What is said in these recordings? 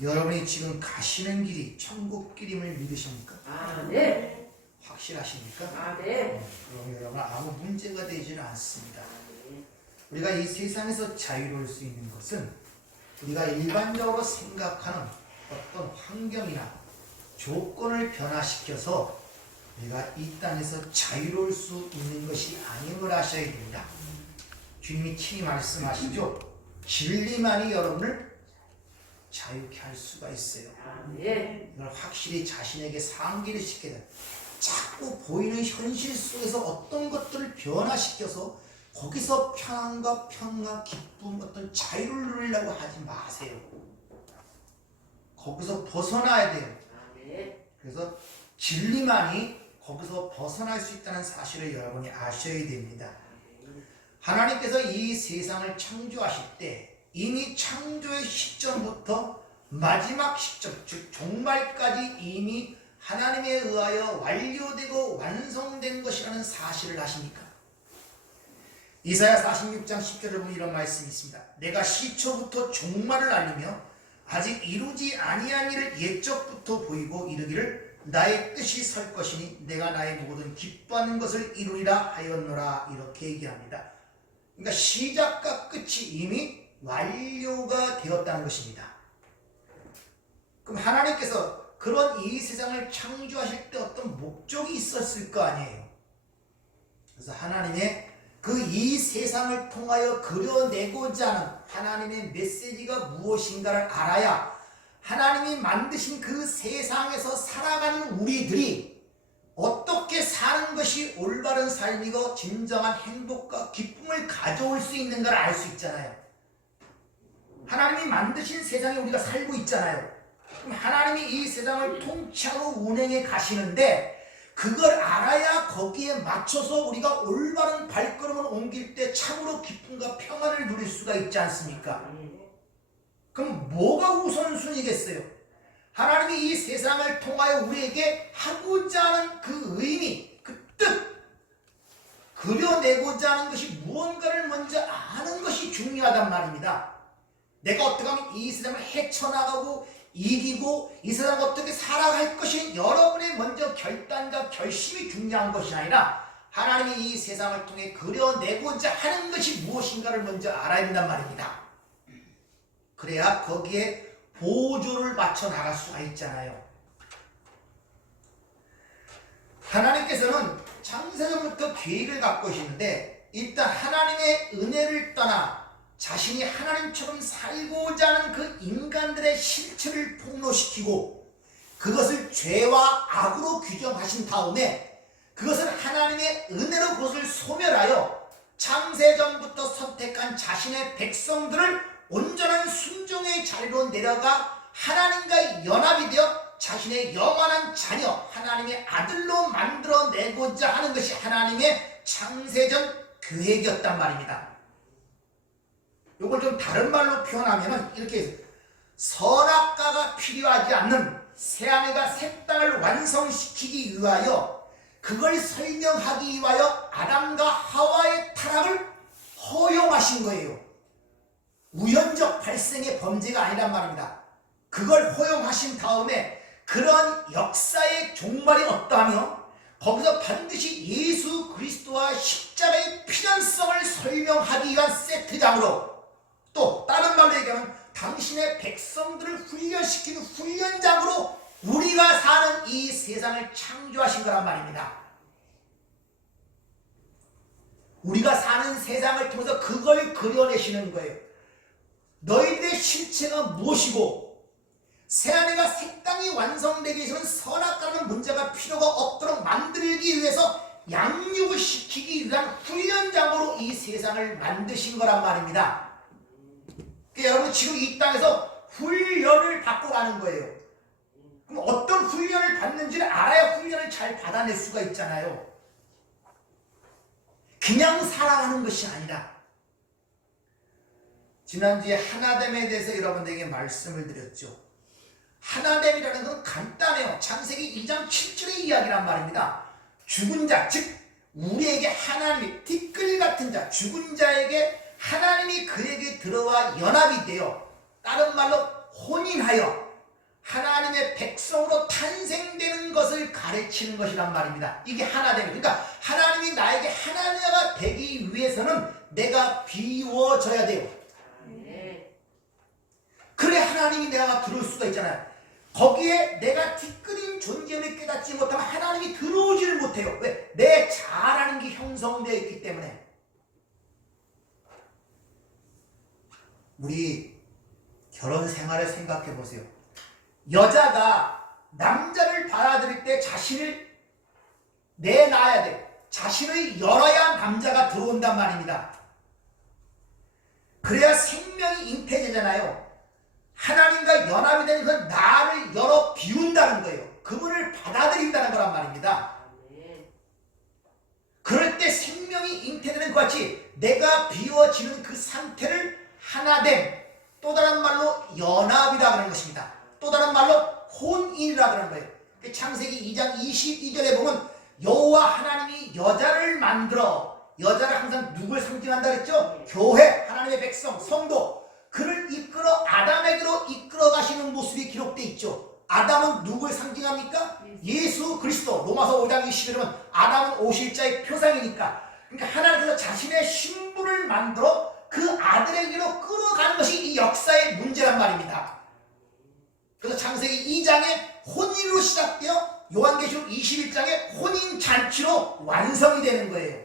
여러분이 지금 가시는 길이 천국 길임을 믿으십니까? 네. 확실하십니까? 네. 그럼 여러분 아무 문제가 되지는 않습니다. 우리가 이 세상에서 자유로울 수 있는 것은 우리가 일반적으로 생각하는 어떤 환경이나 조건을 변화시켜서 우리가 이 땅에서 자유로울 수 있는 것이 아님을 아셔야 됩니다. 주님이 친히 말씀하시죠. 진리만이 여러분을 자유케 할 수가 있어요. 이걸 확실히 자신에게 상기를 시켜야 돼요. 자꾸 보이는 현실 속에서 어떤 것들을 변화시켜서 거기서 편안과 평화, 기쁨, 어떤 자유를 누리려고 하지 마세요. 거기서 벗어나야 돼요. 그래서 진리만이 거기서 벗어날 수 있다는 사실을 여러분이 아셔야 됩니다. 하나님께서 이 세상을 창조하실 때 이미 창조의 시점부터 마지막 시점, 즉 종말까지 이미 하나님에 의하여 완료되고 완성된 것이라는 사실을 아십니까? 이사야 46장 10절을 보면 이런 말씀이 있습니다. 내가 시초부터 종말을 알리며 아직 이루지 아니한 일을 옛적부터 보이고 이르기를 나의 뜻이 설 것이니 내가 나의 모든 기뻐하는 것을 이루리라 하였노라. 이렇게 얘기합니다. 그러니까 시작과 끝이 이미 완료가 되었다는 것입니다. 그럼 하나님께서 그런 이 세상을 창조하실 때 어떤 목적이 있었을 거 아니에요. 그래서 하나님의 그 이 세상을 통하여 그려내고자 하는 하나님의 메시지가 무엇인가를 알아야 하나님이 만드신 그 세상에서 살아가는 우리들이 어떻게 사는 것이 올바른 삶이고 진정한 행복과 기쁨을 가져올 수 있는가를 알 수 있잖아요. 하나님이 만드신 세상에 우리가 살고 있잖아요. 그럼 하나님이 이 세상을 통치하고 운행해 가시는데 그걸 알아야 거기에 맞춰서 우리가 올바른 발걸음을 옮길 때 참으로 기쁨과 평안을 누릴 수가 있지 않습니까? 그럼 뭐가 우선순위겠어요? 하나님이 이 세상을 통하여 우리에게 하고자 하는 그 의미, 그 뜻, 그려내고자 하는 것이 무언가를 먼저 아는 것이 중요하단 말입니다. 내가 어떻게 하면 이 세상을 헤쳐나가고 이기고 이 세상을 어떻게 살아갈 것이 여러분의 먼저 결단과 결심이 중요한 것이 아니라 하나님이 이 세상을 통해 그려내고자 하는 것이 무엇인가를 먼저 알아야 된단 말입니다. 그래야 거기에 보조를 맞춰 나갈 수가 있잖아요. 하나님께서는 창세전부터 계획을 갖고 계시는데 일단 하나님의 은혜를 떠나 자신이 하나님처럼 살고자 하는 그 인간들의 실체를 폭로시키고 그것을 죄와 악으로 규정하신 다음에 그것을 하나님의 은혜로 그것을 소멸하여 창세전부터 선택한 자신의 백성들을 온전한 순종의 자리로 내려가 하나님과 연합이 되어 자신의 영원한 자녀 하나님의 아들로 만들어내고자 하는 것이 하나님의 창세전 계획이었단 말입니다. 이걸 좀 다른 말로 표현하면 이렇게 선악과가 필요하지 않는 새하늘과 새 땅을 완성시키기 위하여 그걸 설명하기 위하여 아담과 하와의 타락을 허용하신 거예요. 우연적 발생의 범죄가 아니란 말입니다. 그걸 허용하신 다음에 그런 역사의 종말이 어떠하며 거기서 반드시 예수 그리스도와 십자가의 필연성을 설명하기 위한 세트장으로 또 다른 말로 얘기하면 당신의 백성들을 훈련시키는 훈련장으로 우리가 사는 이 세상을 창조하신 거란 말입니다. 우리가 사는 세상을 통해서 그걸 그려내시는 거예요. 너희들의 실체가 무엇이고 새하늘과 새 땅이 완성되기 위해서는 선악과라는 문제가 필요가 없도록 만들기 위해서 양육을 시키기 위한 훈련장으로 이 세상을 만드신 거란 말입니다. 그러니까 여러분 지금 이 땅에서 훈련을 받고 가는 거예요. 그럼 어떤 훈련을 받는지를 알아야 훈련을 잘 받아낼 수가 있잖아요. 그냥 살아가는 것이 아니라 지난주에 하나됨에 대해서 여러분들에게 말씀을 드렸죠. 하나됨이라는 건 간단해요. 창세기 2장 7절의 이야기란 말입니다. 죽은 자, 즉 우리에게 하나님이 티끌 같은 자, 죽은 자에게 하나님이 그에게 들어와 연합이 되어 다른 말로 혼인하여 하나님의 백성으로 탄생되는 것을 가르치는 것이란 말입니다. 이게 하나됨. 그러니까 하나님이 나에게 하나님가 되기 위해서는 내가 비워져야 돼요. 그래 하나님이 내 안에 들어올 수가 있잖아요. 거기에 내가 뒷그림 존재를 깨닫지 못하면 하나님이 들어오지를 못해요. 왜? 내 자라는 게 형성되어 있기 때문에. 우리 결혼 생활을 생각해 보세요. 여자가 남자를 받아들일 때 자신을 내놔야 돼. 자신을 열어야 남자가 들어온단 말입니다. 그래야 생명이 잉태되잖아요. 하나님과 연합이 되는 그 나를 열어 비운다는 거예요. 그분을 받아들인다는 거란 말입니다. 그럴 때 생명이 잉태되는 것 같이 내가 비워지는 그 상태를 하나됨, 또 다른 말로 연합이라 그러는 것입니다. 또 다른 말로 혼인이라 그러는 거예요. 창세기 2장 22절에 보면 여호와 하나님이 여자를 만들어, 여자를 항상 누굴 상징한다 그랬죠? 교회, 하나님의 백성, 성도, 그를 이끌어 아담에게로 이끌어 가시는 모습이 기록되어 있죠. 아담은 누굴 상징합니까? 예수 그리스도. 로마서 5장 20절에 보면 아담은 오실자의 표상이니까. 그러니까 하나님께서 자신의 신부를 만들어 그 아들에게로 끌어가는 것이 이 역사의 문제란 말입니다. 그래서 창세기 2장에 혼인으로 시작되어 요한계시록 21장에 혼인잔치로 완성이 되는 거예요.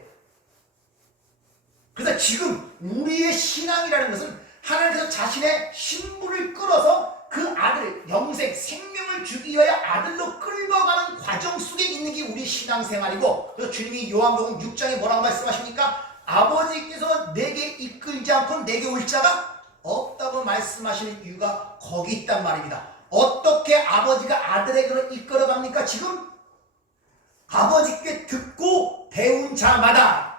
그래서 지금 우리의 신앙이라는 것은 하나님께서 자신의 신부를 끌어서 그 아들, 영생, 생명을 주기 위하여 아들로 끌어가는 과정 속에 있는 게 우리 신앙생활이고, 그래서 주님이 요한복음 6장에 뭐라고 말씀하십니까? 아버지께서 내게 이끌지 않고 내게 올 자가 없다고 말씀하시는 이유가 거기 있단 말입니다. 어떻게 아버지가 아들에게로 이끌어갑니까? 지금 아버지께 듣고 배운 자마다.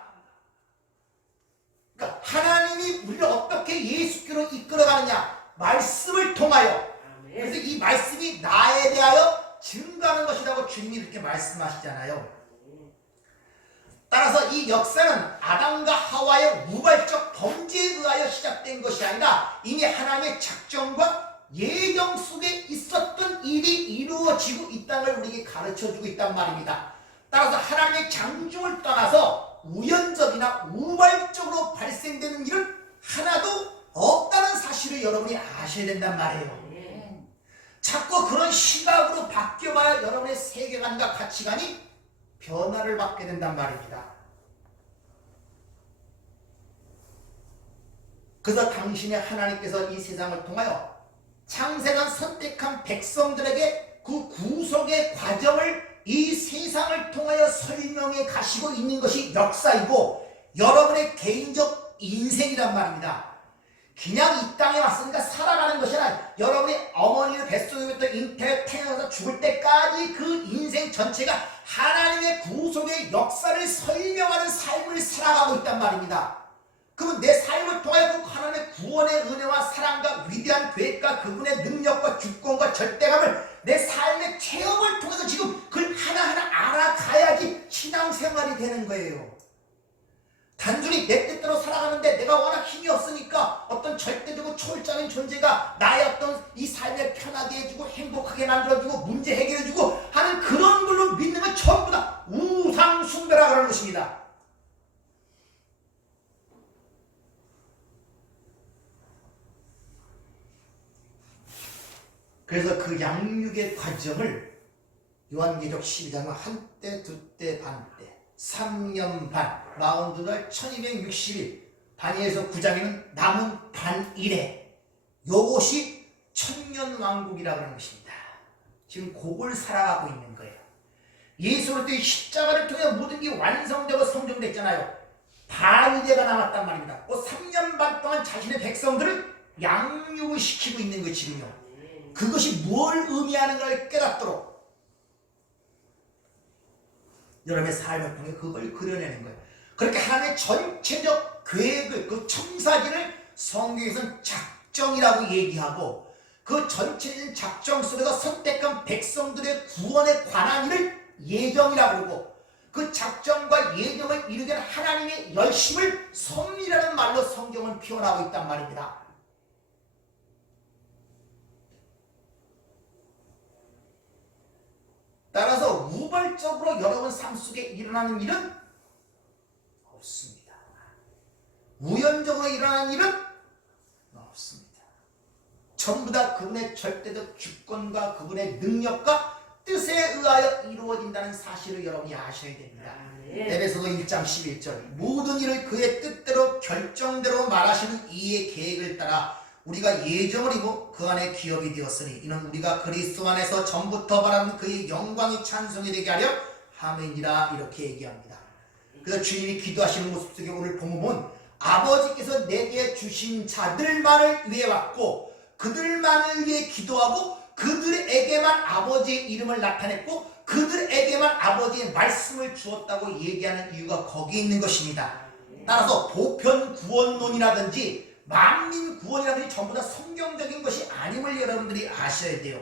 그러니까 하나님이 우리를 어떻게 예수께로 이끌어가느냐? 말씀을 통하여. 그래서 이 말씀이 나에 대하여 증거하는 것이라고 주님이 이렇게 말씀하시잖아요. 따라서 이 역사는 아담과 하와의 우발적 범죄에 의하여 시작된 것이 아니라 이미 하나님의 작정과 예정 속에 있었던 일이 이루어지고 있다는 걸 우리에게 가르쳐주고 있단 말입니다. 따라서 하나님의 장중을 떠나서 우연적이나 우발적으로 발생되는 일은 하나도 없다는 사실을 여러분이 아셔야 된단 말이에요. 자꾸 그런 시각으로 바뀌어봐야 여러분의 세계관과 가치관이 변화를 받게 된단 말입니다. 그래서 당신의 하나님께서 이 세상을 통하여 창세전 선택한 백성들에게 그 구속의 과정을 이 세상을 통하여 설명해 가시고 있는 것이 역사이고 여러분의 개인적 인생이란 말입니다. 그냥 이 땅에 왔으니까 살아가는 것이 아니라 여러분이 어머니의 뱃속에부터 잉태 태어나서 죽을 때까지 그 인생 전체가 하나님의 구속의 역사를 설명하는 삶을 살아가고 있단 말입니다. 그러면 내 삶을 통하여 그 하나님의 구원의 은혜와 사랑과 위대한 계획과 그분의 능력과 주권과 절대감을 내 삶의 체험을 통해서 지금 그걸 하나하나 알아가야지 신앙생활이 되는 거예요. 단순히 내 뜻대로 살아가는데 내가 워낙 힘이 없으니까 어떤 절대적이고 초월적인 존재가 나의 어떤 이 삶을 편하게 해주고 행복하게 만들어주고 문제 해결해주고 하는 그런 걸로 믿는 건 전부 다 우상숭배라 그러는 것입니다. 그래서 그 양육의 과정을 요한계시록 12장은 한때, 두때, 반때, 3년 반, 42달, 1260일, 다니엘서 9장에는 남은 반일에 요것이 천년왕국이라고 하는 것입니다. 지금 그걸 살아가고 있는 거예요. 예수 그리스도의 십자가를 통해 모든 게 완성되고 성정됐잖아요. 반일에가 남았단 말입니다. 그 3년 반 동안 자신의 백성들을 양육을 시키고 있는 거예요. 지금요. 그것이 뭘 의미하는가를 깨닫도록 여러분의 삶을 통해 그걸 그려내는 거예요. 그렇게 하나님의 전체적 계획을, 그 청사진을 성경에서는 작정이라고 얘기하고 그 전체적인 작정 속에서 선택한 백성들의 구원에 관한 일을 예정이라고 그러고 그 작정과 예정을 이루기 위한 하나님의 열심을 섭리라는 말로 성경은 표현하고 있단 말입니다. 우월적으로 여러분 삶 속에 일어나는 일은 없습니다. 우연적으로 일어나는 일은 없습니다. 전부 다 그분의 절대적 주권과 그분의 능력과 뜻에 의하여 이루어진다는 사실을 여러분이 아셔야 됩니다. 에베소서 1장 11절 모든 일을 그의 뜻대로 결정대로 말하시는 이의 계획을 따라 우리가 예정을 이고 그 안에 기업이 되었으니 이는 우리가 그리스도 안에서 전부터 바라는 그의 영광이 찬송이 되게 하려 함이니라 이렇게 얘기합니다. 그래서 주님이 기도하시는 모습 속에 오늘 보면 아버지께서 내게 주신 자들만을 위해 왔고 그들만을 위해 기도하고 그들에게만 아버지의 이름을 나타냈고 그들에게만 아버지의 말씀을 주었다고 얘기하는 이유가 거기에 있는 것입니다. 따라서 보편 구원론이라든지 만민 구원이라든지 전부 다 성경적인 것이 아님을 여러분들이 아셔야 돼요.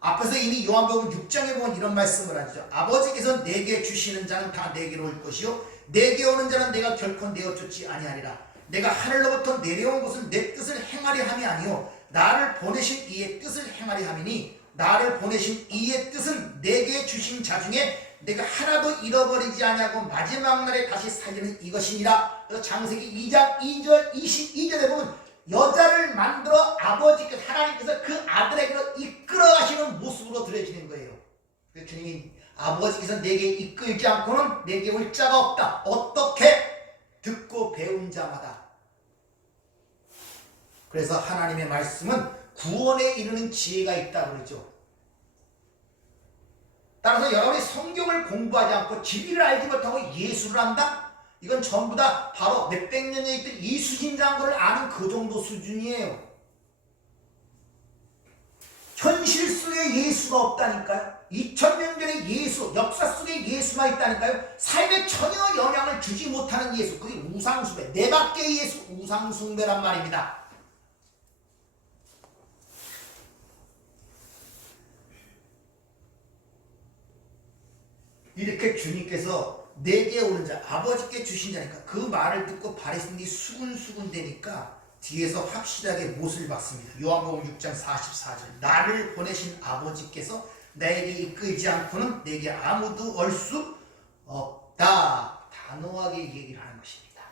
앞에서 이미 요한복음 6장에 보면 이런 말씀을 하죠. 아버지께서 내게 주시는 자는 다 내게로 올 것이요 내게 오는 자는 내가 결코 내어 쫓지 아니하리라. 내가 하늘로부터 내려온 것은 내 뜻을 행하려 함이 아니요 나를 보내신 이의 뜻을 행하려 함이니 나를 보내신 이의 뜻은 내게 주신 자 중에 내가 하나도 잃어버리지 아니하고 마지막 날에 다시 살리는 이것이니라. 그래서 창세기 2장 2절 22절에 보면 여자를 만들어 아버지께서 하나님께서 그 아들에게로 이끌어 가시는 모습으로 들려지는 거예요. 그래서 주님이 아버지께서 내게 이끌지 않고는 내게 올 자가 없다. 어떻게? 듣고 배운 자마다. 그래서 하나님의 말씀은 구원에 이르는 지혜가 있다고 그러죠. 따라서 여러분이 성경을 공부하지 않고 진리를 알지 못하고 예수를 한다? 이건 전부 다 바로 몇백 년에 있던 이수신장군을 아는 그 정도 수준이에요. 현실 속에 예수가 없다니까요. 2000년 전에 예수, 역사 속에 예수가 있다니까요. 삶에 전혀 영향을 주지 못하는 예수, 그게 우상숭배, 내 밖의 예수, 우상숭배란 말입니다. 이렇게 주님께서 내게 오는 자, 아버지께 주신 자니까 그 말을 듣고 바리새인들이 수군수군 되니까 뒤에서 확실하게 못을 박습니다. 요한복음 6장 44절 나를 보내신 아버지께서 나에게 이끌지 않고는 내게 아무도 올 수 없다. 단호하게 얘기를 하는 것입니다.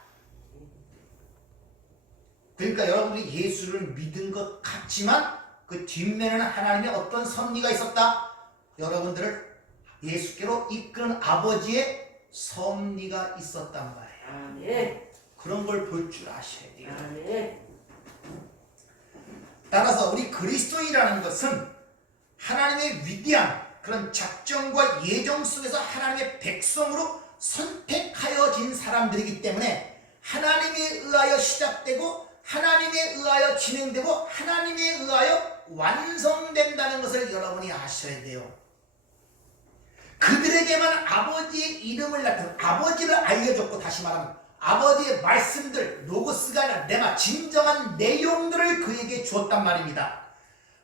그러니까 여러분들이 예수를 믿은 것 같지만 그 뒷면에는 하나님의 어떤 섭리가 있었다. 여러분들을 예수께로 이끄는 아버지의 섭리가 있었단 말이에요. 그런 걸 볼 줄 아셔야 돼요. 따라서 우리 그리스도인이라는 것은 하나님의 위대한 그런 작정과 예정 속에서 하나님의 백성으로 선택하여진 사람들이기 때문에 하나님에 의하여 시작되고 하나님에 의하여 진행되고 하나님에 의하여 완성된다는 것을 여러분이 아셔야 돼요. 그들에게만 아버지의 이름을 나타내고 아버지를 알려줬고, 다시 말하면 아버지의 말씀들, 로고스가 아니라 레마, 진정한 내용들을 그에게 주었단 말입니다.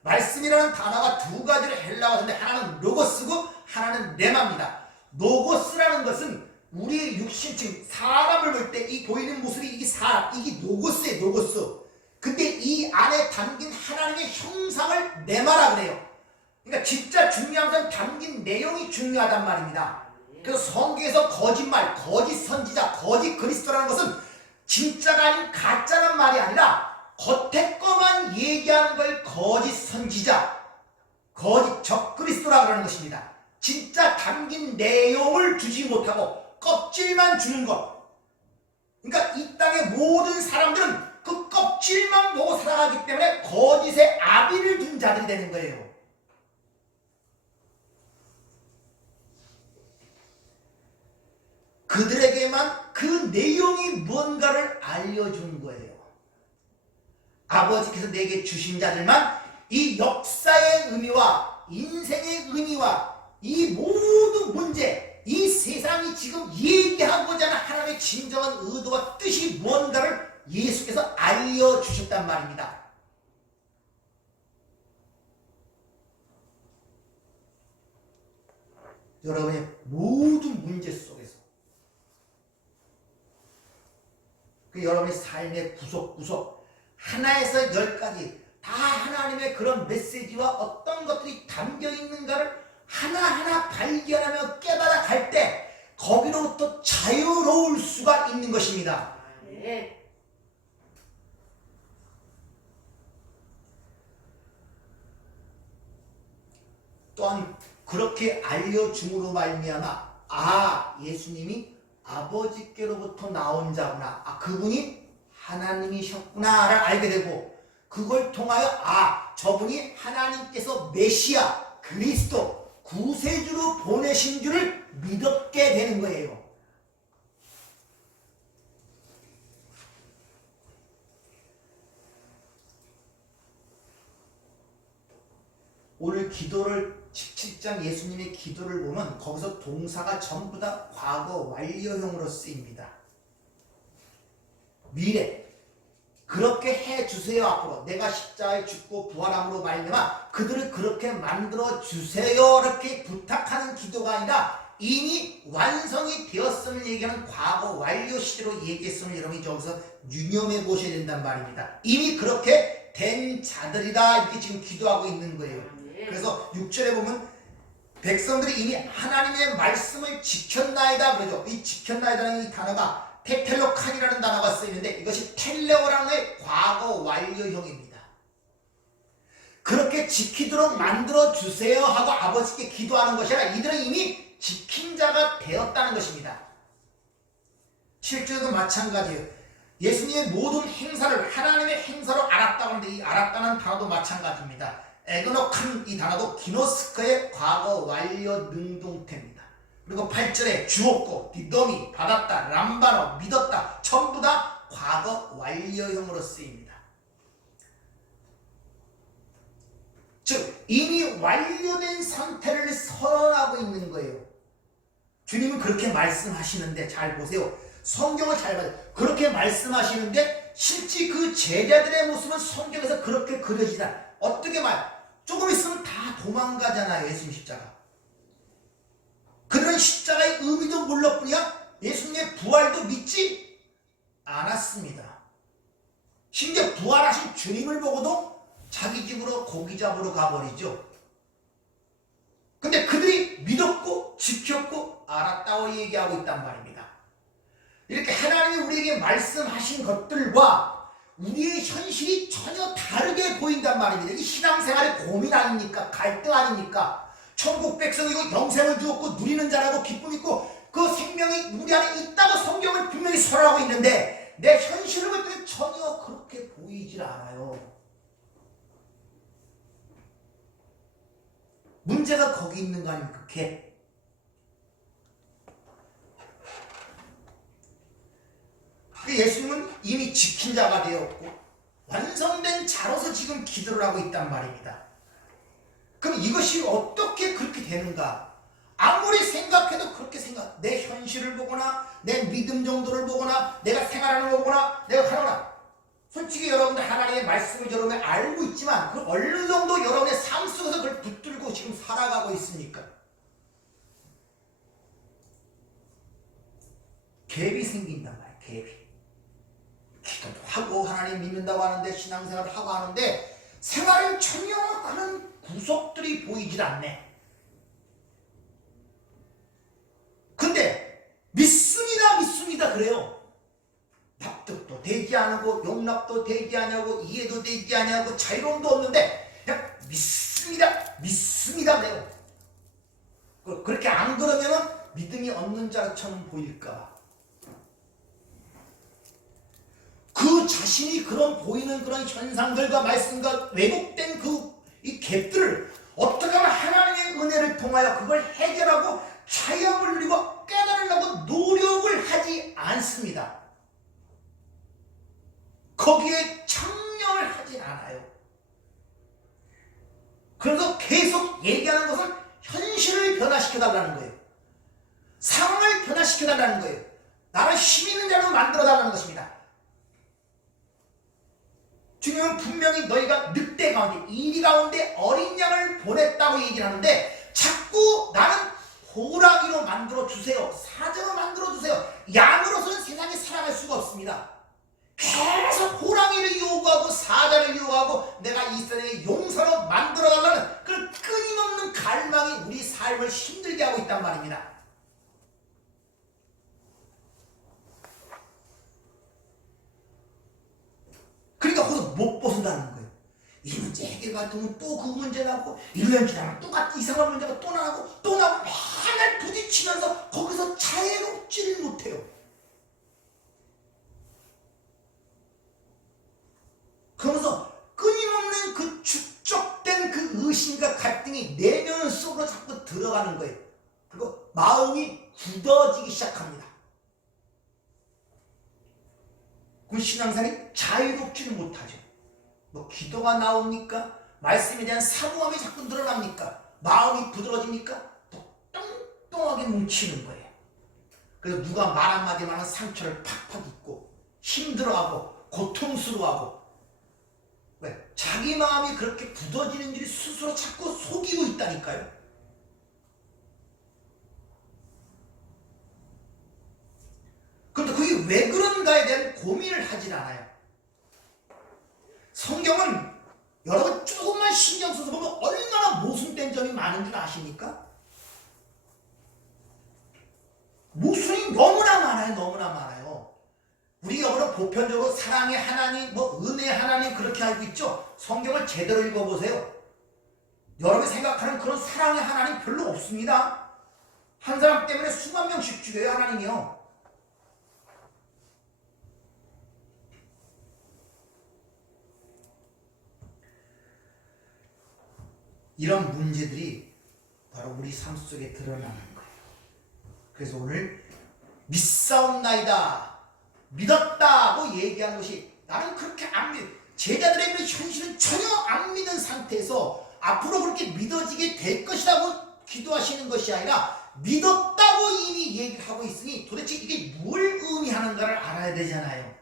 말씀이라는 단어가 두 가지로 헬라어인데 하나는 로고스고 하나는 레마입니다. 로고스라는 것은 우리의 육신층 사람을 볼 때 이 보이는 모습이 이게 사람, 이게 로고스예요. 로고스. 근데 이 안에 담긴 하나님의 형상을 레마라 그래요. 그러니까 진짜 중요한 건 담긴 내용이 중요하단 말입니다. 그래서 성경에서 거짓말, 거짓 선지자, 거짓 그리스도라는 것은 진짜가 아닌 가짜란 말이 아니라 겉에 거만 얘기하는 걸 거짓 선지자, 거짓 적그리스도라고 하는 것입니다. 진짜 담긴 내용을 주지 못하고 껍질만 주는 것. 그러니까 이 땅의 모든 사람들은 그 껍질만 보고 살아가기 때문에 거짓의 아비를 둔 자들이 되는 거예요. 그들에게만 그 내용이 뭔가를 알려준 거예요. 아버지께서 내게 주신 자들만 이 역사의 의미와 인생의 의미와 이 모든 문제, 이 세상이 지금 얘기하고자 하는 하나님의 진정한 의도와 뜻이 뭔가를 예수께서 알려주셨단 말입니다. 여러분의 모든 문제 속에서 그 여러분의 삶의 구석구석 하나에서 10가지 다 하나님의 그런 메시지와 어떤 것들이 담겨 있는가를 하나하나 발견하며 깨달아 갈 때 거기로부터 자유로울 수가 있는 것입니다. 네. 또한 그렇게 알려줌으로 말미암아 예수님이 아버지께로부터 나온 자구나, 그분이 하나님이셨구나를 알게 되고, 그걸 통하여 저분이 하나님께서 메시아 그리스도 구세주로 보내신 줄을 믿었게 되는 거예요. 오늘 기도를 17장 예수님의 기도를 보면 거기서 동사가 전부 다 과거 완료형으로 쓰입니다. 미래 그렇게 해주세요. 앞으로 내가 십자가에 죽고 부활함으로 말미암아 그들을 그렇게 만들어 주세요 이렇게 부탁하는 기도가 아니라 이미 완성이 되었음을 얘기하는 과거 완료 시제로 얘기했음을 여러분이 저기서 유념해 보셔야 된단 말입니다. 이미 그렇게 된 자들이다 이렇게 지금 기도하고 있는 거예요. 그래서 6절에 보면 백성들이 이미 하나님의 말씀을 지켰나이다 그러죠. 이 지켰나이다라는 이 단어가 테텔로칸이라는 단어가 쓰이는데 이것이 텔레오라는 과거 완료형입니다. 그렇게 지키도록 만들어주세요 하고 아버지께 기도하는 것이 아니라 이들은 이미 지킨 자가 되었다는 것입니다. 7절도 마찬가지예요. 예수님의 모든 행사를 하나님의 행사로 알았다고 하는데 이 알았다는 단어도 마찬가지입니다. 에그노칸 이 단어도 기노스커의 과거 완료 능동태입니다. 그리고 8절에 주었고 디더미 받았다 람바노 믿었다 전부 다 과거 완료형으로 쓰입니다. 즉 이미 완료된 상태를 선언하고 있는 거예요. 주님은 그렇게 말씀하시는데 잘 보세요. 성경을 잘 봐요. 그렇게 말씀하시는데 실제 그 제자들의 모습은 성경에서 그렇게 그려지지 않아요. 어떻게 조금 있으면 다 도망가잖아요. 예수님 십자가. 그들은 십자가의 의미도 몰랐뿐이야 예수님의 부활도 믿지 않았습니다. 심지어 부활하신 주님을 보고도 자기 집으로 고기 잡으러 가버리죠. 근데 그들이 믿었고 지켰고 알았다고 얘기하고 있단 말입니다. 이렇게 하나님이 우리에게 말씀하신 것들과 우리의 현실이 전혀 다르게 보인단 말입니다. 이 신앙생활의 고민 아닙니까? 갈등 아닙니까? 천국 백성이고 영생을 주었고 누리는 자라고 기쁨 있고 그 생명이 우리 안에 있다고 성경을 분명히 설하고 있는데 내 현실을 볼 때는 전혀 그렇게 보이질 않아요. 문제가 거기 있는 거 아닙니까? 갭. 예수님은 이미 지킨 자가 되었고 완성된 자로서 지금 기도를 하고 있단 말입니다. 그럼 이것이 어떻게 그렇게 되는가? 아무리 생각해도 그렇게 내 현실을 보거나 내 믿음 정도를 보거나 내가 생활하는 거 보거나 내가 하거나 솔직히 여러분들 하나님의 말씀을 여러분이 알고 있지만 그 어느 정도 여러분의 삶 속에서 그걸 붙들고 지금 살아가고 있습니까? 갭이 생긴단 말이에요. 갭이. 기도도 하고 하나님 믿는다고 하는데 신앙생활을 하고 하는데 생활은 전혀 그런 구석들이 보이질 않네. 근데 믿습니다 그래요. 납득도 되지 않고 용납도 되지 않고 이해도 되지 않고 자유로움도 없는데 그냥 믿습니다 그래요. 그렇게 안 그러면은 믿음이 없는 자처럼 보일까? 그 자신이 그런 보이는 그런 현상들과 말씀과 왜곡된 이 갭들을 어떻게 하면 하나님의 은혜를 통하여 그걸 해결하고 자유함을 누리고 깨달으려고 노력을 하지 않습니다. 거기에 참여를 하진 않아요. 그래서 계속 얘기하는 것은 현실을 변화시켜달라는 거예요. 상황을 변화시켜달라는 거예요. 나를 힘 있는 자로 만들어달라는 것입니다. 주님은 분명히 너희가 늑대 가운데 이리 가운데 어린 양을 보냈다고 얘기를 하는데 자꾸 나는 호랑이로 만들어주세요. 사자로 만들어주세요. 양으로서는 세상에 살아갈 수가 없습니다. 계속 호랑이를 요구하고 사자를 요구하고 내가 이스라엘의 용사로 만들어달라는 그 끊임없는 갈망이 우리 삶을 힘들게 하고 있단 말입니다. 그러니까 거기서 못 벗어나는 거예요. 이 문제 해결 같으면 또 그 문제 나고 1년 지나면 똑같이 이상한 문제가 또 나고 또 나고 맨날 부딪히면서 거기서 자유롭지를 못해요. 그러면서 끊임없는 그 축적된 그 의심과 갈등이 내면 속으로 자꾸 들어가는 거예요. 그리고 마음이 굳어지기 시작합니다. 그럼 신앙생활이 자유롭지는 못하죠. 뭐 기도가 나옵니까? 말씀에 대한 사모함이 자꾸 늘어납니까? 마음이 부드러집니까? 더 뚱뚱하게 뭉치는 거예요. 그래서 누가 말 한마디만 하면 상처를 팍팍 입고 힘들어하고 고통스러워하고, 왜? 자기 마음이 그렇게 굳어지는 줄 스스로 자꾸 속이고 있다니까요. 그런데 그게 왜 그런가에 대한 고민을 하진 않아요. 성경은 여러분 조금만 신경 써서 보면 얼마나 모순된 점이 많은 줄 아십니까? 모순이 너무나 많아요. 너무나 많아요. 우리 여러분 보편적으로 사랑의 하나님, 뭐 은혜의 하나님 그렇게 알고 있죠? 성경을 제대로 읽어보세요. 여러분이 생각하는 그런 사랑의 하나님 별로 없습니다. 한 사람 때문에 수만 명씩 죽여요, 하나님이요. 이런 문제들이 바로 우리 삶 속에 드러나는 거예요. 그래서 오늘 믿사옵나이다, 믿었다고 얘기한 것이, 나는 그렇게 안 믿, 제자들의 그 현실은 전혀 안 믿은 상태에서 앞으로 그렇게 믿어지게 될 것이라고 기도하시는 것이 아니라 믿었다고 이미 얘기를 하고 있으니 도대체 이게 뭘 의미하는가를 알아야 되잖아요.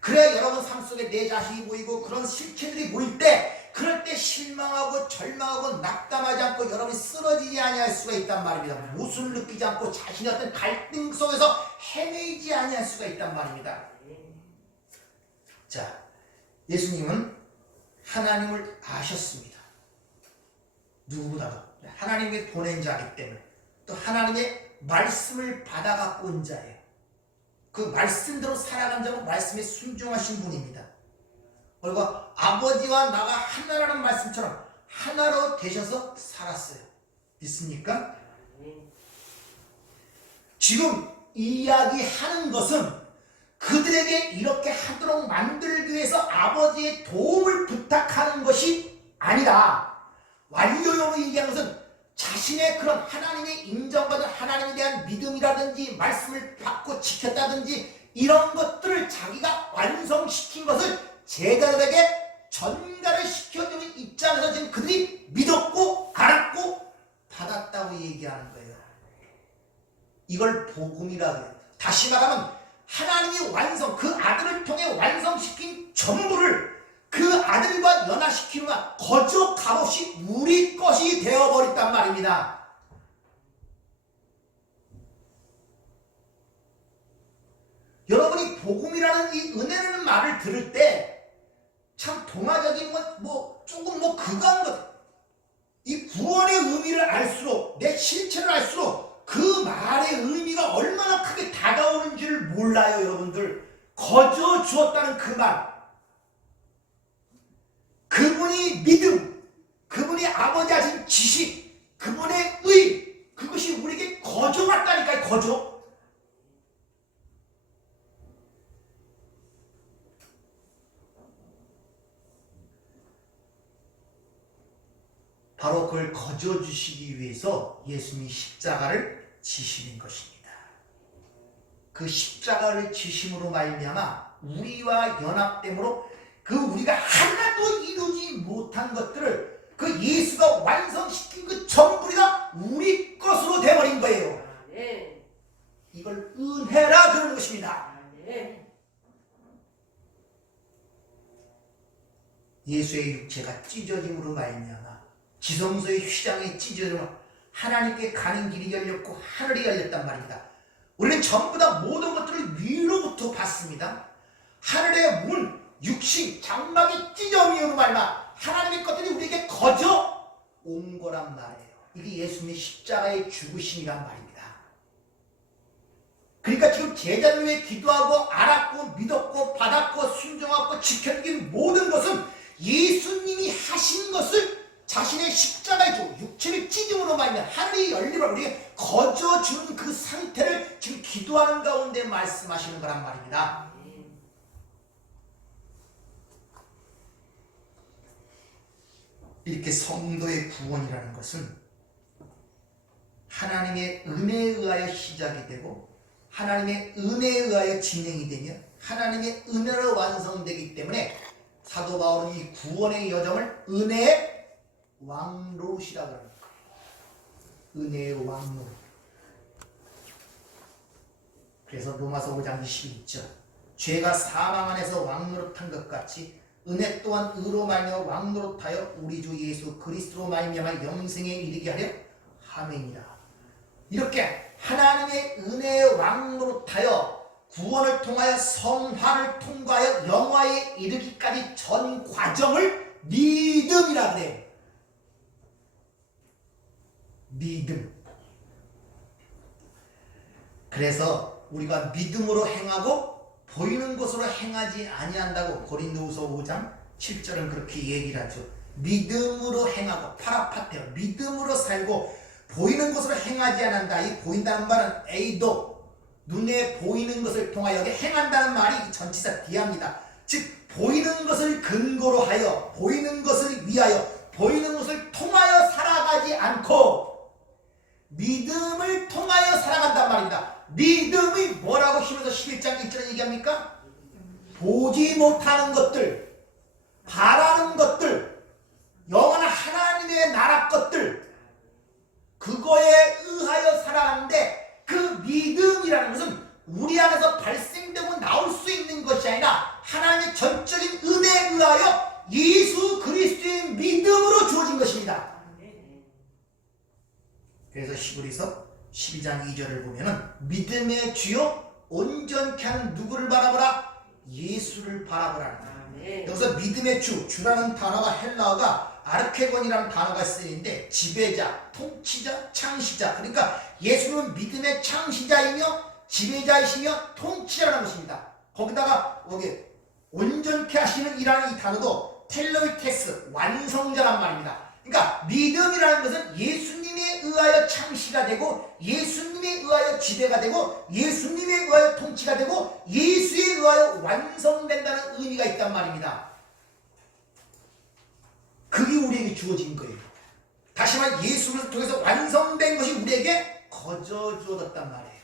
그래야 여러분 삶 속에 내 자신이 보이고 그런 실체들이 보일 때, 그럴 때 실망하고 절망하고 낙담하지 않고 여러분이 쓰러지지 아니할 수가 있단 말입니다. 모순을 느끼지 않고 자신의 어떤 갈등 속에서 헤매이지 아니할 수가 있단 말입니다. 자, 예수님은 하나님을 아셨습니다. 누구보다도 하나님이 보낸 자이기 때문에, 또 하나님의 말씀을 받아갖고 온 자예요. 그 말씀대로 살아간 자는 말씀에 순종하신 분입니다. 그리고 아버지와 나가 하나라는 말씀처럼 하나로 되셔서 살았어요. 믿습니까? 지금 이야기하는 것은 그들에게 이렇게 하도록 만들기 위해서 아버지의 도움을 부탁하는 것이 아니라, 완료형으로 얘기하는 것은 자신의 그런 하나님의 인정받은 하나님에 대한 믿음이라든지 말씀을 받고 지켰다든지 이런 것들을 자기가 완성시킨 것을 제자들에게 전가를 시켜주는 입장에서 지금 그들이 믿었고 알았고 받았다고 얘기하는 거예요. 이걸 복음이라고 해요. 다시 말하면 하나님이 그 아들을 통해 완성시킨 전부를 그 아들과 연합시키는가 거저 값없이 우리 것이 되어버렸단 말입니다. 여러분이 복음이라는 이 은혜라는 말을 들을 때 참 동화적인 조금 그거한 것, 이 구원의 의미를 알수록, 내 실체를 알수록 그 말의 의미가 얼마나 크게 다가오는지를 몰라요. 여러분들, 거저 주었다는 그 말, 그분이 믿음, 그분이 아버지 하신 지식, 그분의 의, 그것이 우리에게 거저 같다니까요. 거저. 바로 그걸 거저 주시기 위해서 예수님이 십자가를 지시는 것입니다. 그 십자가를 지심으로 말미암아 우리와 연합됨으로 그 우리가 하나도 이루지 못한 것들을 그 예수가 완성시킨 그 전부가 우리 것으로 되어버린 거예요. 이걸 은혜라 그러는 것입니다. 예수의 육체가 찢어짐으로 말미암아, 지성소의 휘장이 찢어져 하나님께 가는 길이 열렸고 하늘이 열렸단 말입니다. 우리는 전부 다 모든 것들을 위로부터 봤습니다. 하늘의 문, 육신, 장막이 찢어짐으로 말미암아 하나님의 것들이 우리에게 거저 온 거란 말이에요. 이게 예수님의 십자가의 죽으심이란 말입니다. 그러니까 지금 제자들이 기도하고 알았고 믿었고 받았고 순종하고 지켜진 모든 것은 예수님이 하신 것을 자신의 십자가의 죽음, 육체의 찢음으로 말미암아 하늘이 열리고 우리에게 거저주는 그 상태를 지금 기도하는 가운데 말씀하시는 거란 말입니다. 이렇게 성도의 구원이라는 것은 하나님의 은혜에 의하여 시작이 되고 하나님의 은혜에 의하여 진행이 되며 하나님의 은혜로 완성되기 때문에 사도 바울은 이 구원의 여정을 은혜의 왕노릇이라고 합니다. 은혜의 왕노릇. 그래서 로마서 5장 22절 죄가 사망 안에서 왕노릇한 것 같이 은혜 또한 의로 말미암아 왕노릇하여 우리 주 예수 그리스도로 말미암아 영생에 이르게 하려 함이니라. 이렇게 하나님의 은혜의 왕노릇하여 구원을 통하여 성화를 통과하여 영화에 이르기까지 전 과정을 믿음이라 그래요. 믿음. 그래서 우리가 믿음으로 행하고 보이는 것으로 행하지 아니한다고 고린도후서 5장 7절은 그렇게 얘기를 하죠. 믿음으로 행하고 파라파테오 믿음으로 살고 보이는 것으로 행하지 않는다. 이 보인다는 말은 에이도 눈에 보이는 것을 통하여 행한다는 말이 전치사 디아입니다. 즉 보이는 것을 근거로 하여 보이는 것을 위하여 보이는 것을 통하여 살아가지 않고 믿음을 통하여 살아간단 말입니다. 믿음이 뭐라고 히브리서 11장 1절에 얘기합니까? 보지 못하는 것들, 바라는 것들, 영원한 하나님의 나라 것들 그거에 의하여 살아가는데 그 믿음이라는 것은 우리 안에서 발생되고 나올 수 있는 것이 아니라 하나님의 전적인 은혜에 의하여 예수 그리스도의 믿음으로 주어진 것입니다. 그래서 히브리서 12장 2절을 보면은 믿음의 주요 온전케 하는 누구를 바라보라? 예수를 바라보라. 여기서 믿음의 주라는 단어가 헬라어가 아르케곤이라는 단어가 쓰이는데 지배자, 통치자, 창시자. 그러니까 예수는 믿음의 창시자이며 지배자이시며 통치자라는 것입니다. 거기다가 여기 온전케 하시는 이라는 이 단어도 텔로이테스, 완성자란 말입니다. 그러니까 믿음이라는 것은 예수님에 의하여 창시가 되고 예수님에 의하여 지배가 되고 예수님에 의하여 통치가 되고 예수에 의하여 완성된다는 의미가 있단 말입니다. 그게 우리에게 주어진 거예요. 다시 말해 예수를 통해서 완성된 것이 우리에게 거저 주어졌단 말이에요.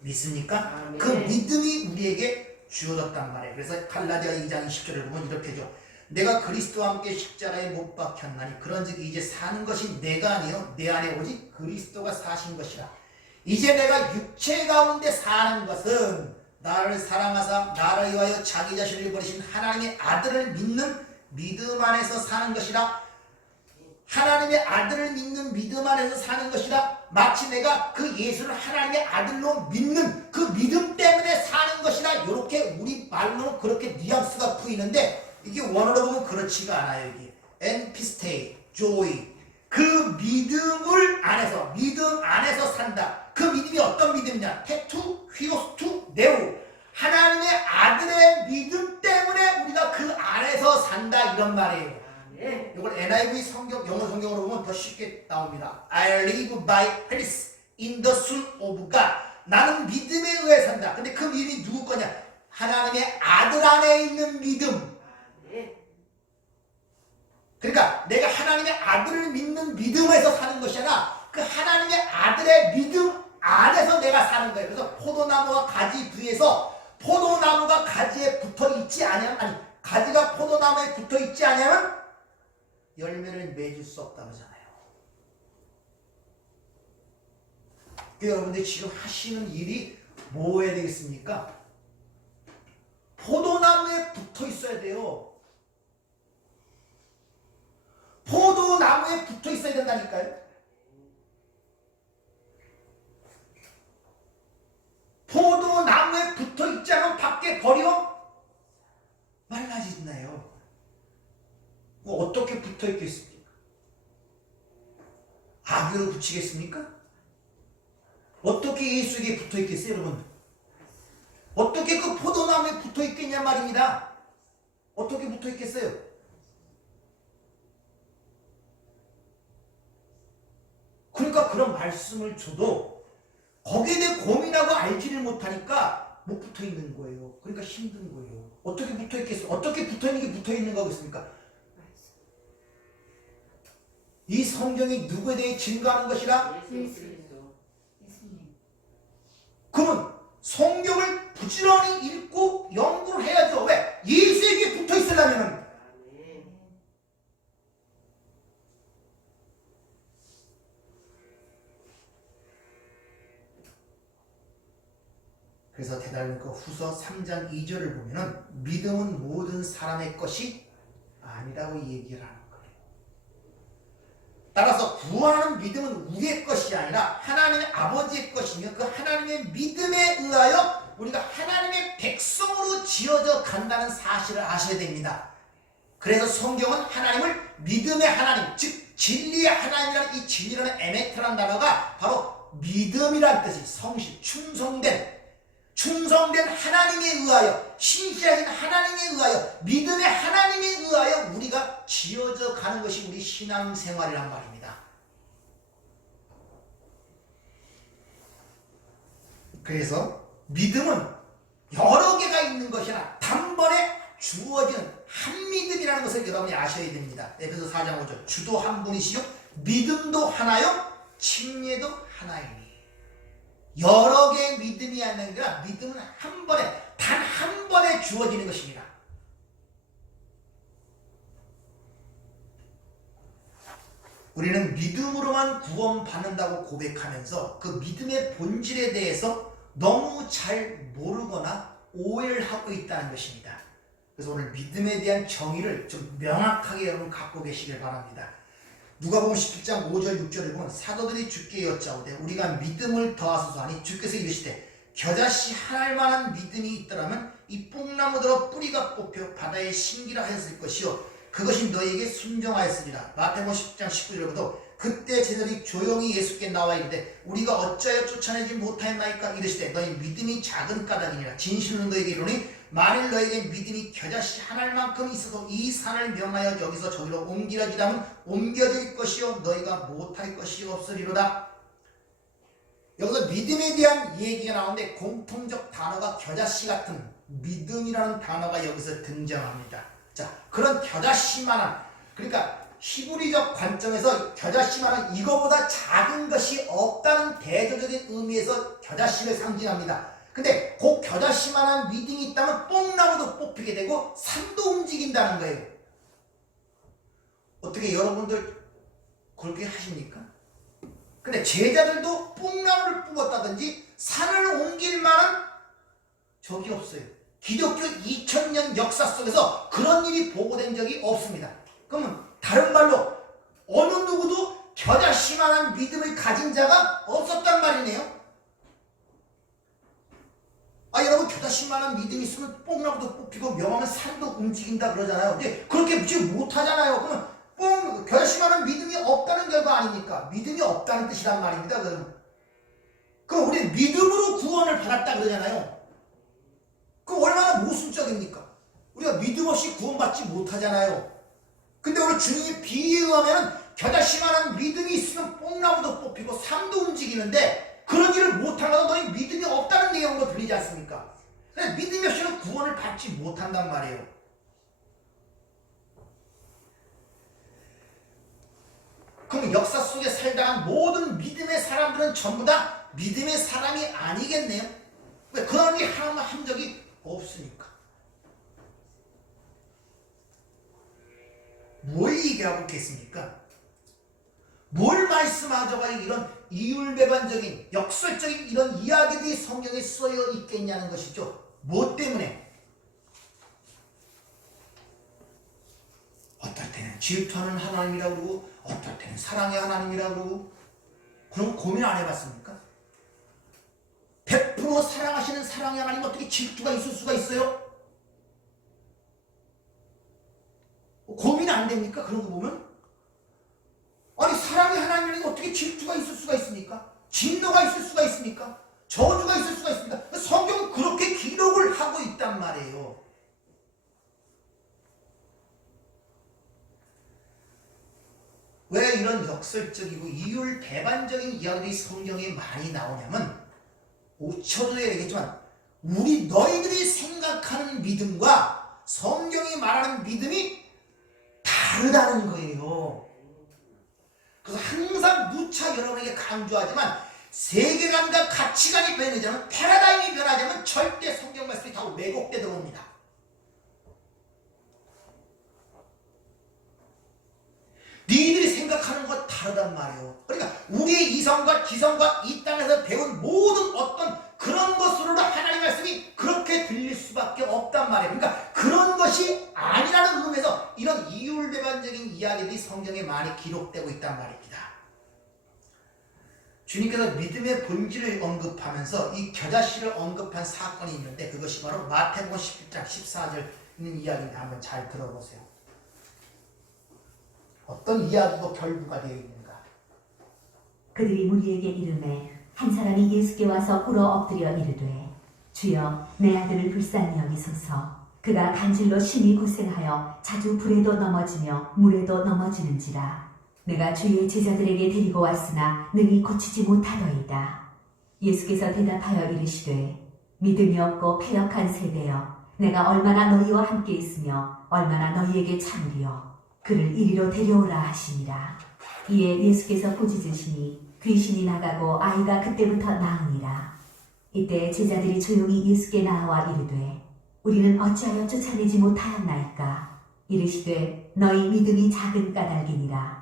믿습니까? 그 믿음이 우리에게 주어졌단 말이에요. 그래서 갈라디아 2장 20절을 보면 이렇게죠. 내가 그리스도와 함께 십자가에 못 박혔나니 그런즉 이제 사는 것이 내가 아니요 내 안에 오직 그리스도가 사신 것이라. 이제 내가 육체 가운데 사는 것은 나를 사랑하사 나를 위하여 자기 자신을 버리신 하나님의 아들을 믿는 믿음 안에서 사는 것이라. 하나님의 아들을 믿는 믿음 안에서 사는 것이라. 마치 내가 그 예수를 하나님의 아들로 믿는 그 믿음 때문에 사는 것이라. 이렇게 우리 말로는 그렇게 뉘앙스가 보이는데 이게 원어로 보면 그렇지가 않아요. 이게 엔피스테이, 조이, 그 믿음을 안에서 믿음 안에서 산다. 그 믿음이 어떤 믿음이냐? 테투, 휘오스투, 네우. 하나님의 아들의 믿음 때문에 우리가 그 안에서 산다 이런 말이에요. 이걸 NIV 성경, 영어 성경으로 보면 더 쉽게 나옵니다. I live by faith in the Son of God. 나는 믿음에 의해 산다. 근데 그 믿음이 누구 거냐? 하나님의 아들 안에 있는 믿음. 그러니까 내가 하나님의 아들을 믿는 믿음에서 사는 것이 아니라 그 하나님의 아들의 믿음 안에서 내가 사는 거예요. 그래서 포도나무와 가지 부위에서 포도나무가 가지에 붙어 있지 않으면, 아니 가지가 포도나무에 붙어 있지 않으면 열매를 맺을 수 없다고 하잖아요. 여러분들 지금 하시는 일이 뭐 해야 되겠습니까? 포도나무에 붙어 있어야 돼요. 포도나무에 붙어 있어야 된다니까요. 포도나무에 붙어 있지 않으면 밖에 버려 말라지나요? 어떻게 붙어 있겠습니까? 나귀로 붙이겠습니까? 어떻게 예수에게 붙어 있겠어요, 여러분? 어떻게 그 포도나무에 붙어 있겠냐 말입니다. 어떻게 붙어 있겠어요? 그러니까 그런 말씀을 줘도 거기에 대해 고민하고 알지를 못하니까 못 붙어 있는 거예요. 그러니까 힘든 거예요. 어떻게 붙어 있겠어요? 어떻게 붙어 있는 게 붙어 있는 거겠습니까? 이 성경이 누구에 대해 증거하는 것이라? 그러면 성경을 부지런히 읽고 연구를 해야죠. 왜? 예수에게 붙어 있으려면. 그래서 데살로니가 후서 3장 2절을 보면은 믿음은 모든 사람의 것이 아니라고 얘기를 하는 거예요. 따라서 구하는 믿음은 우리의 것이 아니라 하나님의 아버지의 것이며 그 하나님의 믿음에 의하여 우리가 하나님의 백성으로 지어져 간다는 사실을 아셔야 됩니다. 그래서 성경은 하나님을 믿음의 하나님, 즉 진리의 하나님이라는 이 진리라는 에메트라는 단어가 바로 믿음이라는 뜻이 성실, 충성된 하나님에 의하여, 신실하신 하나님에 의하여, 믿음의 하나님에 의하여 우리가 지어져 가는 것이 우리 신앙생활이란 말입니다. 그래서 믿음은 여러 개가 있는 것이 아니라 단번에 주어지는 한 믿음이라는 것을 여러분이 아셔야 됩니다. 에베소 4장 5절 주도 한 분이시요 믿음도 하나요 칭례도 하나이니. 여러 개의 믿음이 아니라 믿음은 한 번에, 단 한 번에 주어지는 것입니다. 우리는 믿음으로만 구원받는다고 고백하면서 그 믿음의 본질에 대해서 너무 잘 모르거나 오해를 하고 있다는 것입니다. 그래서 오늘 믿음에 대한 정의를 좀 명확하게 여러분 갖고 계시길 바랍니다. 누가복음 17장 5절 6절을 보면 사도들이 주께 여짜오되 우리가 믿음을 더하소서 하니 주께서 이르시되 겨자씨 하나일 만한 믿음이 있더라면 이 뽕나무더러 뿌리가 뽑혀 바다에 심기라 하였을 것이요 그것이 너희에게 순종하였으리라. 마태복음 10장 19절에도 그때 제자들이 조용히 예수께 나와 이르되 우리가 어찌하여 쫓아내지 못하였나이까 이르시되 너희 믿음이 작은 까닭이니라. 진실로 너희에게 이르노니 만일 너에게 믿음이 겨자씨 하나만큼 있어도 이 산을 명하여 여기서 저기로 옮기라지라면 옮겨질 것이요 너희가 못할 것이 없으리로다. 여기서 믿음에 대한 얘기가 나오는데 공통적 단어가 겨자씨 같은 믿음이라는 단어가 여기서 등장합니다. 자, 그런 겨자씨만한, 그러니까 히브리적 관점에서 겨자씨만한 이거보다 작은 것이 없다는 대조적인 의미에서 겨자씨를 상징합니다. 근데 그 겨자씨만한 믿음이 있다면 뽕나무도 뽑히게 되고 산도 움직인다는 거예요. 어떻게 여러분들 그렇게 하십니까? 근데 제자들도 뽕나무를 뽑았다든지 산을 옮길 만한 적이 없어요. 기독교 2000년 역사 속에서 그런 일이 보고된 적이 없습니다. 그러면 다른 말로 어느 누구도 겨자씨만한 믿음을 가진 자가 없었단 말이네요. 여러분 겨자씨만한 믿음이 있으면 뽕나무도 뽑히고 명하면 산도 움직인다 그러잖아요. 근데 그렇게 못하잖아요. 그러면 겨자씨만한 믿음이 없다는 결과 아닙니까? 믿음이 없다는 뜻이란 말입니다. 그럼 우리 믿음으로 구원을 받았다 그러잖아요. 그럼 얼마나 모순적입니까? 우리가 믿음 없이 구원받지 못하잖아요. 근데 오늘 주님의 비유에 의하면 겨자씨만한 믿음이 있으면 뽕나무도 뽑히고 산도 움직이는데 그런 일을 못하면 너희 믿음이 없다는 내용으로 들리지 않습니까? 그래서 믿음이 없이는 구원을 받지 못한단 말이에요. 그럼 역사 속에 살다간 모든 믿음의 사람들은 전부 다 믿음의 사람이 아니겠네요? 왜? 그런 일이 하나만 한 적이 없으니까. 뭘 얘기하고 있겠습니까? 뭘 말씀하자고 이런 이율배반적인 역설적인 이런 이야기들이 성경에 쓰여 있겠냐는 것이죠. 뭐 때문에? 어떨 때는 질투하는 하나님이라고 그러고 어떨 때는 사랑의 하나님이라고 그러고 그럼 고민 안 해봤습니까? 100% 사랑하시는 사랑의 하나님 어떻게 질투가 있을 수가 있어요? 고민 안 됩니까? 그런 거 보면? 아니 사랑의 하나님이 어떻게 어떻게 질투가 있을 수가 있습니까? 진노가 있을 수가 있습니까? 저주가 있을 수가 있습니까? 성경은 그렇게 기록을 하고 있단 말이에요. 왜 이런 역설적이고 이율배반적인 이야기들이 성경에 많이 나오냐면, 저도 얘기했지만 너희들이 생각하는 믿음과 성경이 말하는 믿음이 다르다는 거예요. 그래서 항상 누차 여러분에게 강조하지만, 세계관과 가치관이 변하자면, 패러다임이 변하자면 절대 성경 말씀이 다 왜곡되도록 옵니다. 너희들이 생각하는 것 다르단 말이에요. 그러니까 우리의 이성과 지성과 이 땅에서 배운 모든 어떤 그런 것으로도 하나님 말씀이 그렇게 들릴 수밖에 없단 말이에요. 그러니까 그런 것이 아니라는 의미에서 이런 이율배반적인 이야기들이 성경에 많이 기록되고 있단 말입니다. 주님께서 믿음의 본질을 언급하면서 이 겨자씨를 언급한 사건이 있는데, 그것이 바로 마태복음 11장 14절 있는 이야기인데 한번 잘 들어보세요. 어떤 이야기고 결부가 되어 있는가? 그들이 무리에게 이르매 한 사람이 예수께 와서 꿇어 엎드려 이르되, 주여, 내 아들을 불쌍히 여기소서. 그가 간질로 심히 고생하여 자주 불에도 넘어지며 물에도 넘어지는지라. 내가 주의 제자들에게 데리고 왔으나 능히 고치지 못하더이다. 예수께서 대답하여 이르시되, 믿음이 없고 패역한 세대여, 내가 얼마나 너희와 함께 있으며 얼마나 너희에게 참으리요. 그를 이리로 데려오라 하시니라. 이에 예수께서 꾸짖으시니 귀신이 나가고 아이가 그때부터 나으니라. 이때 제자들이 조용히 예수께 나와 이르되, 우리는 어찌하여 쫓아내지 못하였나이까? 이르시되, 너희 믿음이 작은 까닭이니라.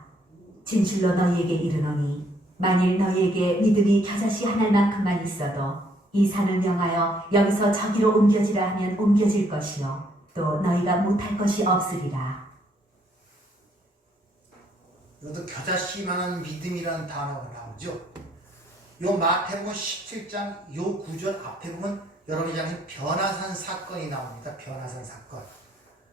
진실로 너희에게 이르노니 만일 너희에게 믿음이 겨자씨 하나만큼만 있어도 이 산을 명하여 여기서 저기로 옮겨지라 하면 옮겨질 것이요 또 너희가 못할 것이 없으리라. 이것도 겨자씨만한 믿음이라는 단어가 나오죠. 요 마태복음 17장 요 구절 앞에 보면 여러분이 잘 아는 변화산 사건이 나옵니다. 변화산 사건.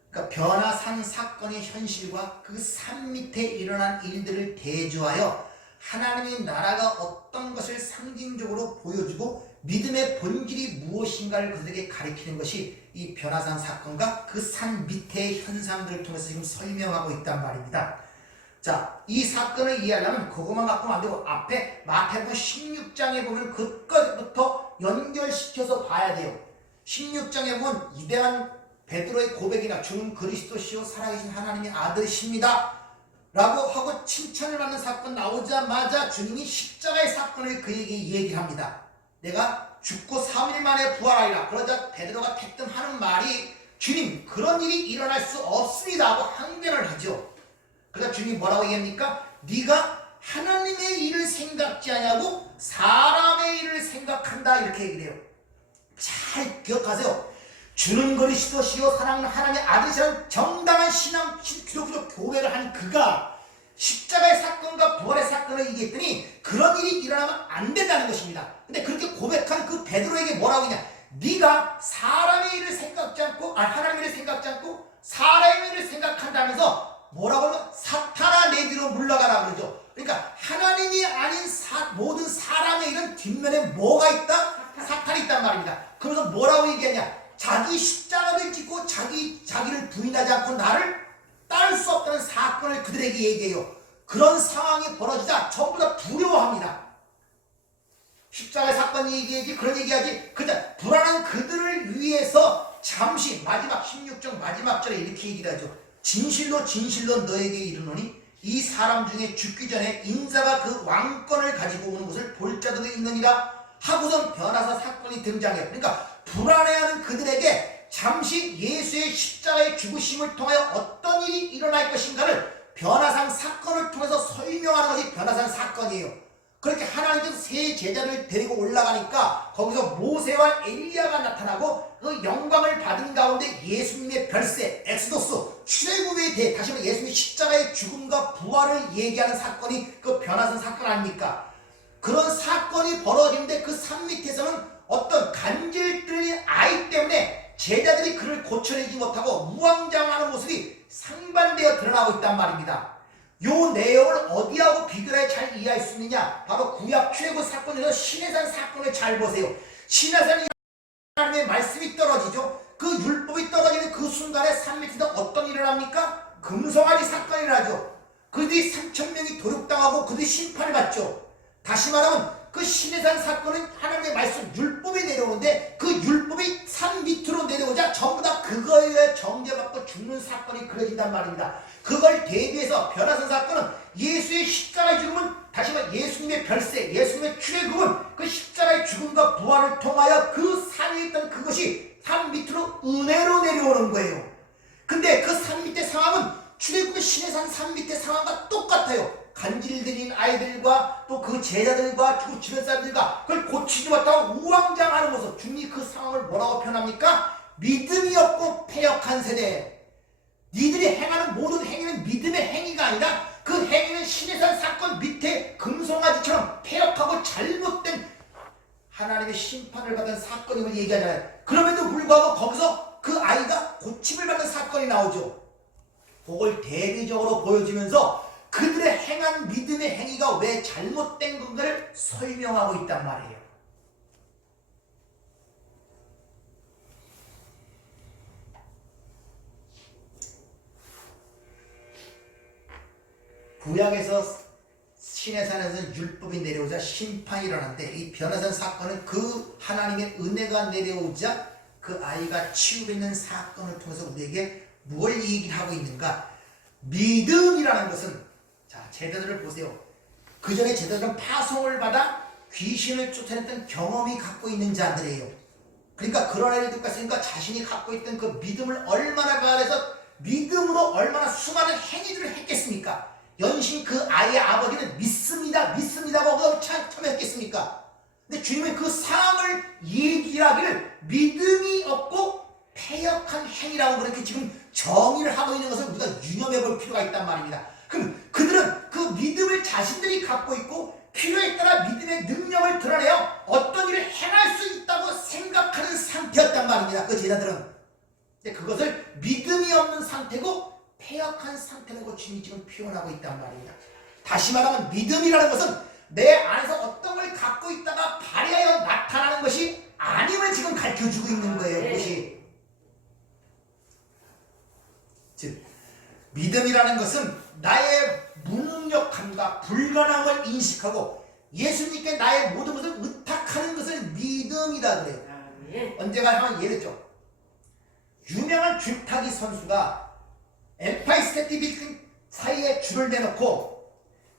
그러니까 변화산 사건의 현실과 그 산 밑에 일어난 일들을 대조하여 하나님의 나라가 어떤 것을 상징적으로 보여주고 믿음의 본질이 무엇인가를 그들에게 가리키는 것이 이 변화산 사건과 그 산 밑의 현상들을 통해서 지금 설명하고 있단 말입니다. 자, 이 사건을 이해하려면 그것만 갖고는 안 되고 앞에 마태복음 16장에 보면 그것부터 연결시켜서 봐야 돼요. 16장에 보면 이대한 베드로의 고백이나 주는 그리스도시요 살아계신 하나님의 아들이십니다 라고 하고 칭찬을 받는 사건 나오자마자 주님이 십자가의 사건을 그에게 얘기를 합니다. 내가 죽고 3일 만에 부활하리라. 그러자 베드로가 대뜸 하는 말이, 주님, 그런 일이 일어날 수 없습니다 하고 항변을 하죠. 그러니까 주님이 뭐라고 얘기합니까? 네가 하나님의 일을 생각지 않냐고 사람의 일을 생각한다, 이렇게 얘기를 해요. 잘 기억하세요. 주는 그리스도시요 사랑하는 하나님의 아들이라는 정당한 신앙 기독교 고백을 한 그가 십자가의 사건과 부활의 사건을 얘기했더니 그런 일이 일어나면 안 된다는 것입니다. 근데 그렇게 고백한 그 베드로에게 뭐라고 했냐? 네가 사람의 일을 생각지 않고 하나님의 일을 생각지 않고 사람의 일을 생각한다면서 뭐라고 하면 사탄아 내 뒤로 물러가라 그러죠. 그러니까 하나님이 아닌 모든 사람의 일은 뒷면에 뭐가 있다? 사탄이 있단 말입니다. 그래서 뭐라고 얘기하냐? 자기 십자가를 짓고 자기를 부인하지 않고 나를 따를 수 없다는 사건을 그들에게 얘기해요. 그런 상황이 벌어지자 전부 다 두려워합니다. 십자가의 사건 얘기하지, 그런 얘기하지. 그냥 불안한 그들을 위해서 잠시 마지막 16장 마지막 절에 이렇게 얘기를 하죠. 진실로 진실로 너에게 이르노니 이 사람 중에 죽기 전에 인자가 그 왕권을 가지고 오는 것을 볼 자도 있느니라 하고선 변화사 사건이 등장해요. 그러니까 불안해하는 그들에게 잠시 예수의 십자가의 죽으심을 통하여 어떤 일이 일어날 것인가를 변화산 사건을 통해서 설명하는 것이 변화산 사건이에요. 그렇게 하나님께서 세 제자를 데리고 올라가니까 거기서 모세와 엘리야가 나타나고 그 영광을 받은 가운데 예수님의 별세, 엑스도스, 출애굽에 대해 다시 한번 예수님의 십자가의 죽음과 부활을 얘기하는 사건이 그 변화산 사건 아닙니까? 그런 사건이 벌어지는데 그 산 밑에서는 어떤 간질 뚫린 아이 때문에 제자들이 그를 고쳐내지 못하고 우왕좌왕하는 모습이 상반되어 드러나고 있단 말입니다. 요 내용을 어디하고 비교해 잘 이해할 수 있느냐? 바로 구약 최고 사건에서 시내산 사건을 잘 보세요. 시내산이 하나님의 말씀이 떨어지죠. 그 율법이 떨어지는 그 순간에 산 밑에서 어떤 일을 합니까? 금송아지 사건이 나죠. 그들이 3,000명이 도륙당하고 그들이 심판을 받죠. 다시 말하면 그 시내산 사건은 하나님의 말씀 율법이 내려오는데 그 율법이 산 밑으로 내려오자 전부 다 그거에 의해 정죄받고 죽는 사건이 그려진단 말입니다. 그걸 대비해서 변화산 사건은 예수의 십자가의 죽음은 다시 말해 예수님의 별세, 예수님의 출애굽은 그 십자가의 죽음과 부활을 통하여 그 산 위에 있던 그것이 산 밑으로 은혜로 내려오는 거예요. 근데 그 산 밑의 상황은 출애굽의 시내산 산 밑의 상황과 똑같아요. 간질들인 아이들과 또 그 제자들과 그 주변 사람들과 그걸 고치지 못하고 우왕좌왕하는 모습, 주님이 그 상황을 뭐라고 표현합니까? 믿음이 없고 패역한 세대. 니들이 행하는 모든 행위는 믿음의 행위가 아니라 그 행위는 시내산 사건 밑에 금송아지처럼 패역하고 잘못된 하나님의 심판을 받은 사건임을 얘기하잖아요. 그럼에도 불구하고 거기서 그 아이가 고침을 받는 사건이 나오죠. 그걸 대비적으로 보여주면서 그들의 행한 믿음의 행위가 왜 잘못된 건가를 설명하고 있단 말이에요. 구약에서 시내산에서는 율법이 내려오자 심판이 일어났는데 이 변화산 사건은 그 하나님의 은혜가 내려오자 그 아이가 치유되는 사건을 통해서 우리에게 무엇을 얘기하고 있는가? 믿음이라는 것은, 자, 제자들을 보세요. 그 전에 제자들은 파송을 받아 귀신을 쫓아냈던 경험이 갖고 있는 자들이에요. 그러니까 그런 아이를 듣고 있으니까 자신이 갖고 있던 그 믿음을 얼마나 발휘해서 믿음으로 얼마나 수많은 행위들을 했겠습니까? 연신 그 아이의 아버지는 믿습니다, 믿습니다고 처음에 했겠습니까? 근데 주님은 그 상황을 얘기하기를 믿음이 없고 패역한 행위라고 그렇게 지금 정의를 하고 있는 것을 우리가 유념해 볼 필요가 있단 말입니다. 그럼 그들은 그 믿음을 자신들이 갖고 있고 필요에 따라 믿음의 능력을 드러내어 어떤 일을 행할 수 있다고 생각하는 상태였단 말입니다. 그 제자들은. 근데 그것을 믿음이 없는 상태고 패역한 상태라고 주님이 지금 표현하고 있단 말입니다. 다시 말하면 믿음이라는 것은 내 안에서 어떤 걸 갖고 있다가 발휘하여 나타나는 것이 아님을 지금 가르쳐주고 있는 거예요. 그것이. 즉 믿음이라는 것은 나의 무능력함과 불가능함을 인식하고 예수님께 나의 모든 것을 의탁하는 것을 믿음이다 그래요. 언제가 한번 예랬죠. 유명한 줄타기 선수가 엠파이 스테이트 빌딩 사이에 줄을 내놓고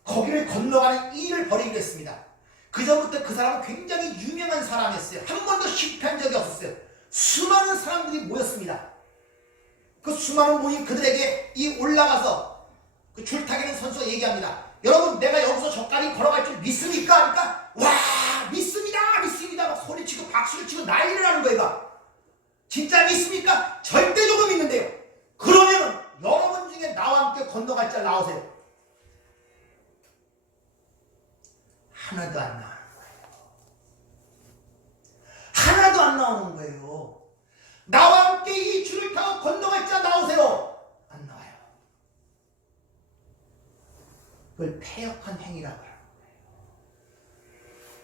거기를 건너가는 일을 벌이기로 했습니다. 그 전부터 그 사람은 굉장히 유명한 사람이었어요. 한 번도 실패한 적이 없었어요. 수많은 사람들이 모였습니다. 그 수많은 모인 그들에게 이 올라가서 그 줄타기는 선수가 얘기합니다. 여러분, 내가 여기서 저까지 걸어갈 줄 믿습니까? 그러니까 와, 믿습니다, 믿습니다 막 소리치고 박수를 치고 난리를 하는 거예요. 진짜 믿습니까? 절대적으로 믿는데요. 그러면 여러분 중에 나와 함께 건너갈 자 나오세요. 하나도 안 나오는 거예요. 하나도 안 나오는 거예요. 나와 함께 이 줄을 타고 건너갈 자 나오세요. 안 나와요. 그걸 패역한 행위라고 하는 거예요.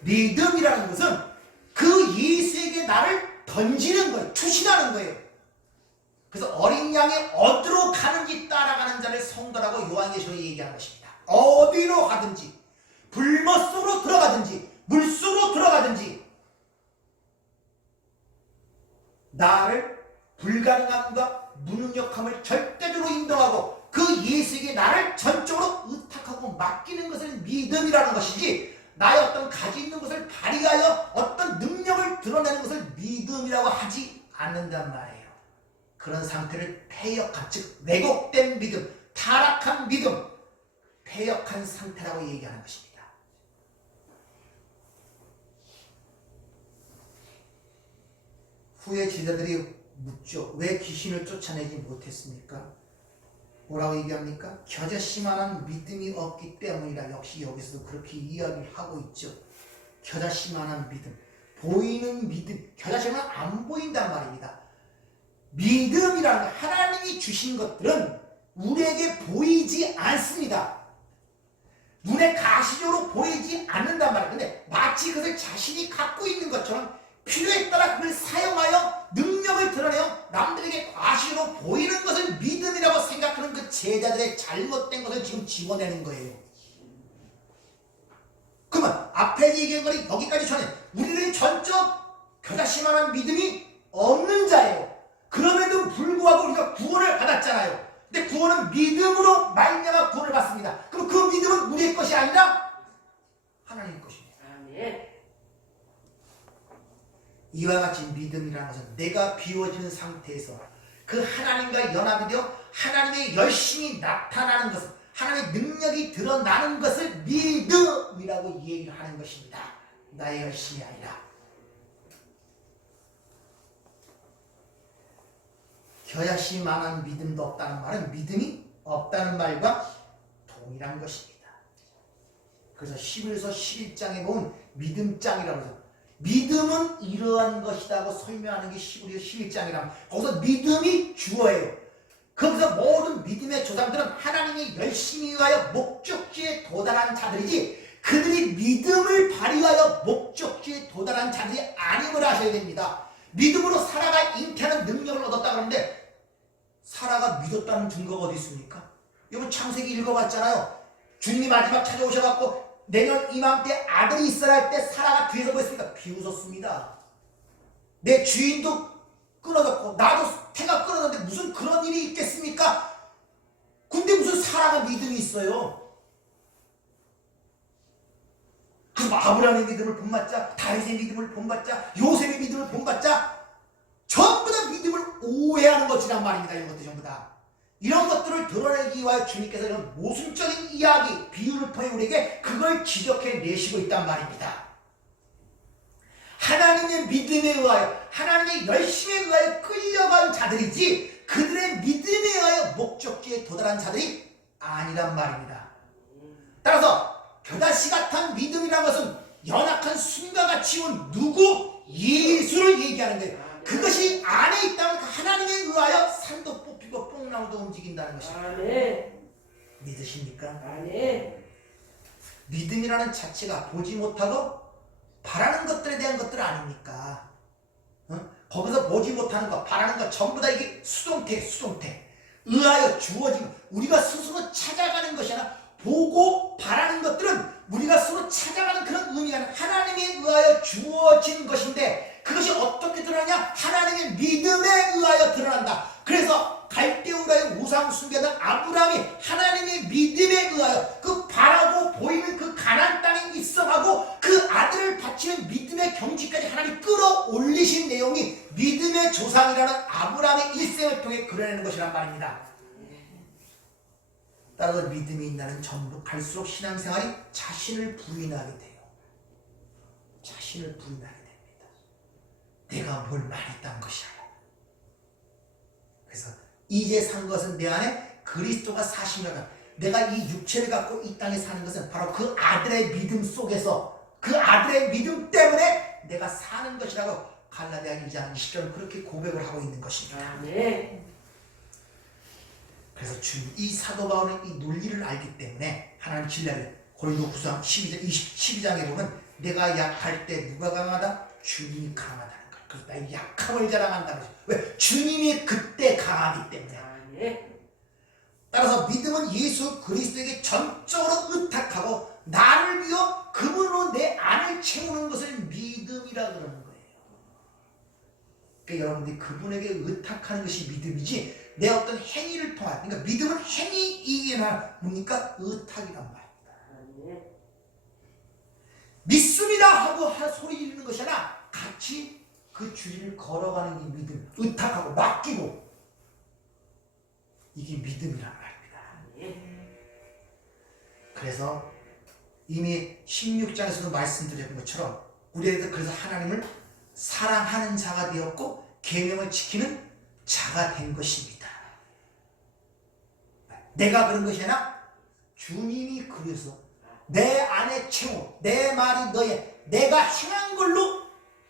믿음이라는 것은 그 예수에게 나를 던지는 거예요. 투신하는 거예요. 그래서 어린 양이 어디로 가는지 따라가는 자를 성도라고 요한계시록에 얘기하는 것입니다. 어디로 가든지, 불못 속으로 들어가든지, 물 속으로 들어가든지 나를 불가능함과 무능력함을 절대적으로 인정하고 그 예수에게 나를 전적으로 의탁하고 맡기는 것을 믿음이라는 것이지, 나의 어떤 가지고 있는 것을 발휘하여 어떤 능력을 드러내는 것을 믿음이라고 하지 않는단 말이에요. 그런 상태를 패역한, 즉 왜곡된 믿음, 타락한 믿음, 패역한 상태라고 얘기하는 것입니다. 후에 제자들이 묻죠. 왜 귀신을 쫓아내지 못했습니까? 뭐라고 얘기합니까? 겨자씨만한 믿음이 없기 때문이라. 역시 여기서도 그렇게 이야기를 하고 있죠. 겨자씨만한 믿음, 보이는 믿음, 겨자씨는 안 보인단 말입니다. 믿음이라는 하나님이 주신 것들은 우리에게 보이지 않습니다. 보이지 않는단 말이에요. 근데 마치 그것을 자신이 갖고 있는 것처럼 필요에 따라 그걸 사용하여 능력을 드러내어 남들에게 과시로 보이는 것을 믿음이라고 생각하는 그 제자들의 잘못된 것을 지금 집어내는 거예요. 그러면 앞에 얘기한 거는 여기까지 전해 우리는 전적 겨자씨만한 믿음이 없는 자예요. 그럼에도 불구하고 우리가 구원을 받았잖아요. 근데 구원은 믿음으로 말미암아 구원을 받습니다. 그럼 그 믿음은 우리의 것이 아니라 하나님의 것입니다. 아멘. 이와 같이 믿음이라는 것은 내가 비워지는 상태에서 그 하나님과 연합이 되어 하나님의 열심이 나타나는 것을, 하나님의 능력이 드러나는 것을 믿음이라고 얘기를 하는 것입니다. 나의 열심이 아니라. 겨자씨만한 믿음도 없다는 말은 믿음이 없다는 말과 동일한 것입니다. 그래서 11서 11장에 보면 믿음장이라고 해서 믿음은 이러한 것이라고 설명하는 게 11장이라면 거기서 믿음이 주어예요. 거기서 모든 믿음의 조상들은 하나님이 열심히 위하여 목적지에 도달한 자들이지 그들이 믿음을 발휘하여 목적지에 도달한 자들이 아님을 아셔야 됩니다. 믿음으로 사라가 잉태하는 능력을 얻었다 그러는데 사라가 믿었다는 증거가 어디 있습니까? 여러분 창세기 읽어봤잖아요. 주님이 마지막 찾아오셔갖고 내년 이맘때 아들이 있어야 할 때 사라가 뒤에서 뭐 했습니까? 비웃었습니다. 내 주인도 끊어졌고 나도 태가 끊어졌는데 무슨 그런 일이 있겠습니까? 근데 무슨 사라가 믿음이 있어요? 그럼 아브라함의 믿음을 본받자, 다윗의 믿음을 본받자, 요셉의 믿음을 본받자 전부 다 믿음을 오해하는 것이란 말입니다. 이런 것들 전부 다. 이런 것들을 드러내기 위하여 주님께서 이런 모순적인 이야기, 비유를 통해 우리에게 그걸 지적해 내시고 있단 말입니다. 하나님의 믿음에 의하여, 하나님의 열심에 의하여 끌려간 자들이지 그들의 믿음에 의하여 목적지에 도달한 자들이 아니란 말입니다. 따라서 겨자씨 같은 믿음이라는 것은 연약한 순과 같이 온 누구? 예수를 얘기하는 거예요. 그것이 안에 있다면 하나님에 의하여 산도 뽑히고 뽕나무도 움직인다는 것입니다. 아멘. 믿으십니까? 아멘. 믿음이라는 자체가 보지 못하고 바라는 것들에 대한 것들 아닙니까? 거기서 보지 못하는 것, 바라는 것 전부 다 이게 수동태. 의하여 주어진 우리가 스스로 찾아가는 것이 아니라 보고 바라는 것들은 우리가 스스로 찾아가는 그런 의미가 아니라 하나님에 의하여 주어진 것인데 그것이 어떻게 드러나냐? 하나님의 믿음에 의하여 드러난다. 그래서 갈대우라의 우상 숭배하던 아브라함이 하나님의 믿음에 의하여 그 바라고 보이는 그 가나안 땅에 입성하고 그 아들을 바치는 믿음의 경지까지 하나님이 끌어올리신 내용이 믿음의 조상이라는 아브라함의 일생을 통해 그려내는 것이란 말입니다. 따라서 믿음이 있나는 전부 갈수록 신앙생활이 자신을 부인하게 돼요. 자신을 부인하게 됩니다. 내가 뭘 많이 딴 것이 아니야. 그래서 이제 산 것은 내 안에 그리스도가 사시며 내가 이 육체를 갖고 이 땅에 사는 것은 바로 그 아들의 믿음 속에서 그 아들의 믿음 때문에 내가 사는 것이라고 갈라디아 1장 20절은 그렇게 고백을 하고 있는 것입니다. 아멘. 그래서 이 사도 바울은 이 논리를 알기 때문에 하나님 진리를 고린도후서 12장에 보면 내가 약할 때 누가 강하다? 주님이 강하다는 거예요. 그래서 나의 약함을 자랑한다는 거죠. 왜? 주님이 그때 강하기 때문에. 아멘. 따라서 믿음은 예수 그리스도에게 전적으로 의탁하고 나를 위해 그분으로 내 안을 채우는 것을 믿음이라 그러는 거예요. 그러니까 여러분들이 그분에게 의탁하는 것이 믿음이지 내 어떤 행위를 통한, 그러니까 믿음은 행위이기나 뭡니까? 의탁이란 말입니다. 아멘. 믿습니다 하고 소리 지르는 것이 아니라 같이 그 주위를 걸어가는 게 믿음, 의탁하고 맡기고, 이게 믿음이란 말입니다. 그래서 이미 16장에서도 말씀드렸던 것처럼 우리에게 그래서 하나님을 사랑하는 자가 되었고 계명을 지키는 자가 된 것입니다. 내가 그런 것이 아니라 주님이 그래서 내 안에 채워 내 말이 너의 내가 행한 걸로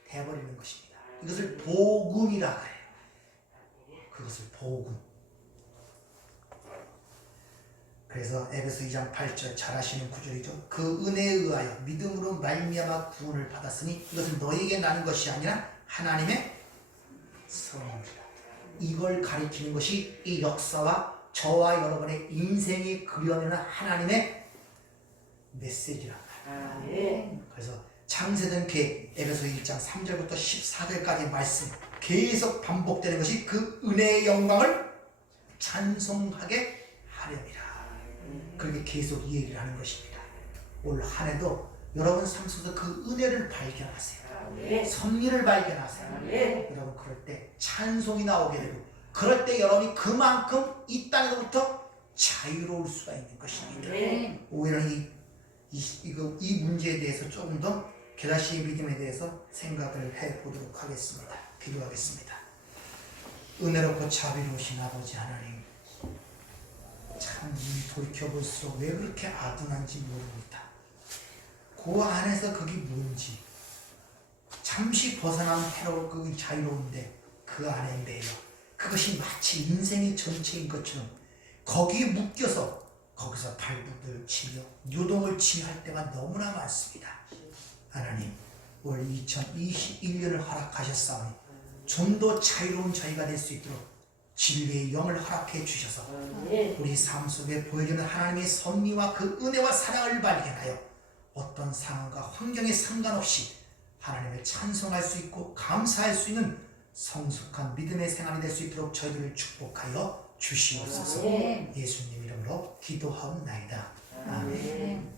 돼버리는 것입니다. 이것을 복음이라 그래요. 그것을 복음. 그래서 에베소 2장 8절 잘 아시는 구절이죠. 그 은혜에 의하여 믿음으로 말미암아 구원을 받았으니 이것은 너에게 나는 것이 아니라 하나님의 선물이라. 이걸 가리키는 것이 이 역사와 저와 여러분의 인생이 그려내는 하나님의 메시지란 말이에요. 아멘. 그래서 창세된 계획 에베소 1장 3절부터 14절까지 말씀 계속 반복되는 것이 그 은혜의 영광을 찬송하게 하렵니다. 그렇게 계속 이 얘기를 하는 것입니다. 올 한 해도 여러분 삶 속에서 그 은혜를 발견하세요. 아멘. 섭리를 발견하세요. 아멘. 여러분 그럴 때 찬송이 나오게 되고 그럴 때 여러분이 그만큼 이 땅에로부터 자유로울 수가 있는 것입니다. 아멘. 오히려 이 문제에 대해서 조금 더 게라시의 믿음에 대해서 생각을 해보도록 하겠습니다. 기도하겠습니다. 은혜롭고 자비로우신 아버지 하나님, 참 돌이켜볼수록 왜 그렇게 아둔한지 모릅니다. 그 안에서 그게 뭔지 잠시 벗어난 그 자유로운데 그 안에 매여 그것이 마치 인생의 전체인 것처럼 거기에 묶여서 거기서 발부들 치며 요동을 치며 할 때가 너무나 많습니다. 하나님, 올 2021년을 허락하셨사오니 좀 더 자유로운 저희가 될 수 있도록 진리의 영을 허락해 주셔서 아멘. 우리 삶 속에 보여주는 하나님의 섭리와 그 은혜와 사랑을 발견하여 어떤 상황과 환경에 상관없이 하나님을 찬송할 수 있고 감사할 수 있는 성숙한 믿음의 생활이 될 수 있도록 저희들을 축복하여 주시옵소서. 아멘. 예수님 이름으로 기도하옵나이다. 아멘. 아멘.